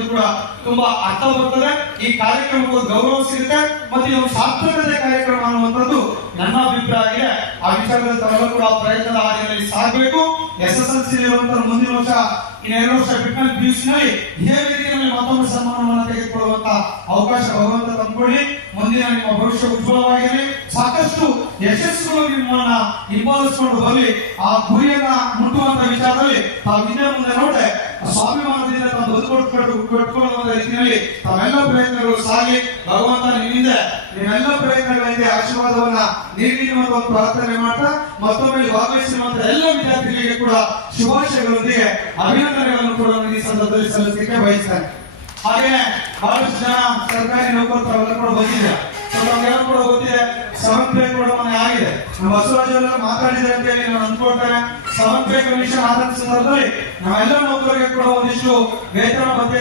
ಹೇಳೋದು ಕೂಡ ತುಂಬಾ ಅರ್ಥ ಬರ್ತದೆ. ಈ ಕಾರ್ಯಕ್ರಮಕ್ಕೂ ಗೌರವ ಸಿಗುತ್ತೆ ಮತ್ತು ಇದು ಸಾರ್ಥಕತೆ ಕಾರ್ಯಕ್ರಮ ಅನ್ನುವಂಥದ್ದು ನನ್ನ ಅಭಿಪ್ರಾಯ ಆಗಿದೆ. ಆ ವಿಚಾರದಲ್ಲಿ ತಾವೆಲ್ಲ ಕೂಡ ಪ್ರಯತ್ನದ ಹಾದಿಯಲ್ಲಿ ಸಾಗಬೇಕು. SSLC ಇರುವಂತಹ ಮುಂದಿನ ವರ್ಷ 2 ವರ್ಷ ಬಿಟ್ಟಲ್ಲಿ PUC ನಲ್ಲಿ ಇದೇ ವೇದಿಕೆಯಲ್ಲಿ ಮತ್ತೊಮ್ಮೆ ಸನ್ಮಾನವನ್ನು ತೆಗೆದುಕೊಳ್ಳುವಂತ ಅವಕಾಶ ಭಗವಂತ ತಂದುಕೊಳ್ಳಿ. ಮುಂದಿನ ನಿಮ್ಮ ಭವಿಷ್ಯ ಉಜ್ವಲವಾಗಿರಲಿ. ಸಾಕಷ್ಟು ಯಶಸ್ಸುಗಳು ನಿಮ್ಮನ್ನ ಹಿಂಬಾಲಿಸಿಕೊಂಡು ಬರಲಿ. ಆ ಗುರಿಯನ್ನ ಮುಟ್ಟುವಂತ ವಿಚಾರದಲ್ಲಿ ತಾವು ಹಿಂದೆ ಮುಂದೆ ನೋಡ್ರೆ ಸ್ವಾಭಿಮಾನದಿಂದ ತಾವು ಕಟ್ಟಿಕೊಳ್ಳುವಂತ ರೀತಿಯಲ್ಲಿ ತಾವೆಲ್ಲ ಪ್ರಯತ್ನಗಳು ಸಾಗಿ ಭಗವಂತ ನಿಮ್ಮಿಂದ ನಿಮ್ಮೆಲ್ಲ ಪ್ರಯತ್ನಗಳಿಂದ ಆಶೀರ್ವಾದವನ್ನ ನೀಡಿ ಒಂದು ಪ್ರಾರ್ಥನೆ ಮಾಡ್ತಾ ಮತ್ತೊಮ್ಮೆ ಭಾಗವಹಿಸಿರುವಂತಹ ಎಲ್ಲ ವಿದ್ಯಾರ್ಥಿಗಳಿಗೆ ಕೂಡ ಶುಭಾಶಯಗಳೊಂದಿಗೆ ಅಭಿನಂದನೆಗಳನ್ನು ಕೂಡ ಈ ಸಂದರ್ಭದಲ್ಲಿ ಸಲ್ಲಿಸಲಿಕ್ಕೆ ಬಯಸ್ತೇನೆ. ಹಾಗೇನೆ ಬಹಳಷ್ಟು ಜನ ಸರ್ಕಾರಿ ನೌಕರರು ಕೂಡ ಬಂದಿದೆ. ನಮಗೆಲ್ಲ ಕೂಡ ಗೊತ್ತಿದೆ 7th ಪೇ ಕೂಡ ಮೊನ್ನೆ ಆಗಿದೆ. ನಮ್ಮ ಬಸವರಾಜ್ ಅವರೆಲ್ಲ ಮಾತಾಡಿದೆ ಅಂತ ಹೇಳಿ ನಾನು ಅಂದ್ಕೊಳ್ತೇನೆ. 7th ಪೇ ಕಮಿಷನ್ ಆದ ಸಂದರ್ಭದಲ್ಲಿ ನಾವೆಲ್ಲ ನೌಕರರಿಗೆ ಕೂಡ ಒಂದಿಷ್ಟು ವೇತನ ಭತ್ಯೆ